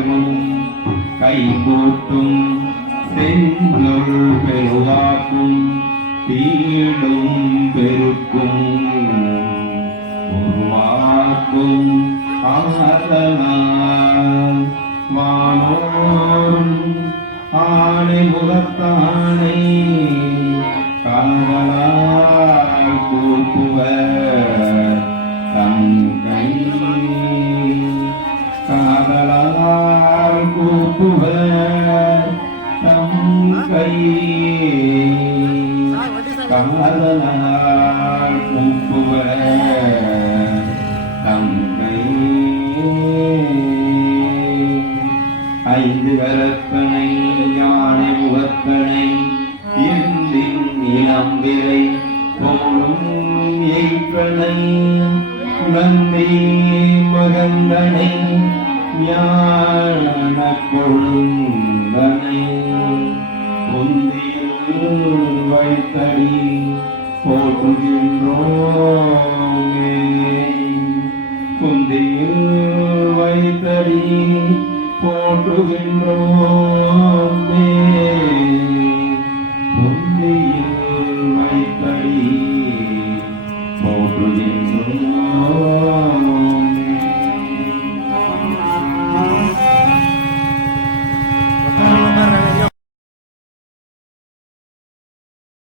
தர்மம் கைகூட்டும் செஞ்சொல் பெருவாக்கும் தீடும் பெருக்கும் உருவாக்கும் ஆதலால் வானோரும் ஆணை முகத்தானை காதலாய் கூப்புவர் தம் கை காதலார் கூப்புவர் தம் கை காதலால் கூப்புவர் தம் கை ஐந்து கரப்பனை யானை முகப்பனை எந்தின் இளம்பிரை போலும் எய்ப்பனை. வந்தே மகந்தனை ஞான கொழுந்தனை. பொந்தியில் வைத்தடி போற்றுகின்றோமே குந்தியில் வைத்தடி போற்றுகின்றோமே பொந்தியில் வைத்தடி போற்றுகின்ற